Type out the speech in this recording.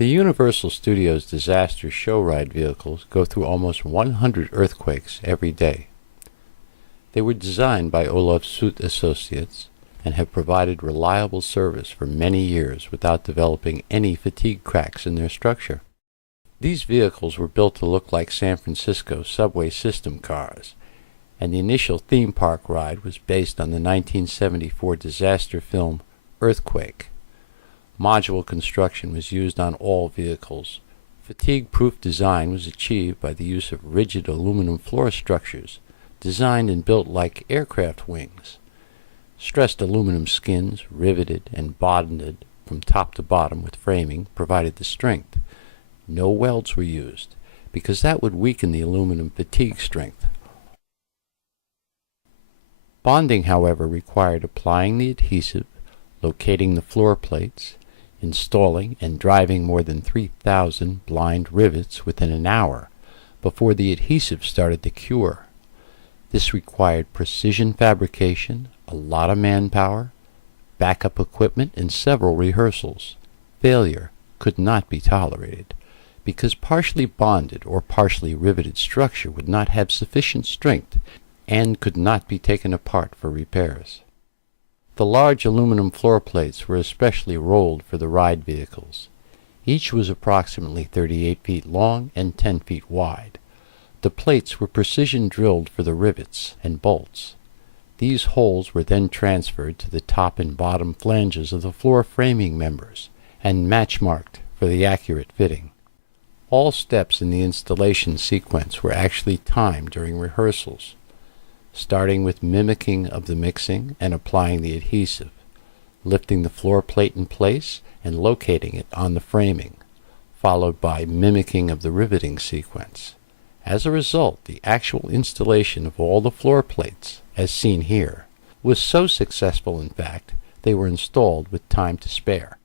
The Universal Studios disaster show ride vehicles go through almost 100 earthquakes every day. They were designed by Olof Soot Associates and have provided reliable service for many years without developing any fatigue cracks in their structure. These vehicles were built to look like San Francisco subway system cars, and the initial theme park ride was based on the 1974 disaster film Earthquake. Modular construction was used on all vehicles. Fatigue-proof design was achieved by the use of rigid aluminum floor structures, designed and built like aircraft wings. Stressed aluminum skins, riveted and bonded from top to bottom with framing, provided the strength. No welds were used, because that would weaken the aluminum fatigue strength. Bonding, however, required applying the adhesive, locating the floor plates, installing and driving more than 3,000 blind rivets within an hour before the adhesive started to cure. This required precision fabrication, a lot of manpower, backup equipment, and several rehearsals. Failure could not be tolerated, because partially bonded or partially riveted structure would not have sufficient strength and could not be taken apart for repairs. The large aluminum floor plates were especially rolled for the ride vehicles. Each was approximately 38 feet long and 10 feet wide. The plates were precision drilled for the rivets and bolts. These holes were then transferred to the top and bottom flanges of the floor framing members and match-marked for the accurate fitting. All steps in the installation sequence were actually timed during rehearsals, starting with mimicking of the mixing and applying the adhesive, lifting the floor plate in place and locating it on the framing, followed by mimicking of the riveting sequence. As a result, the actual installation of all the floor plates, as seen here, was so successful in fact, they were installed with time to spare.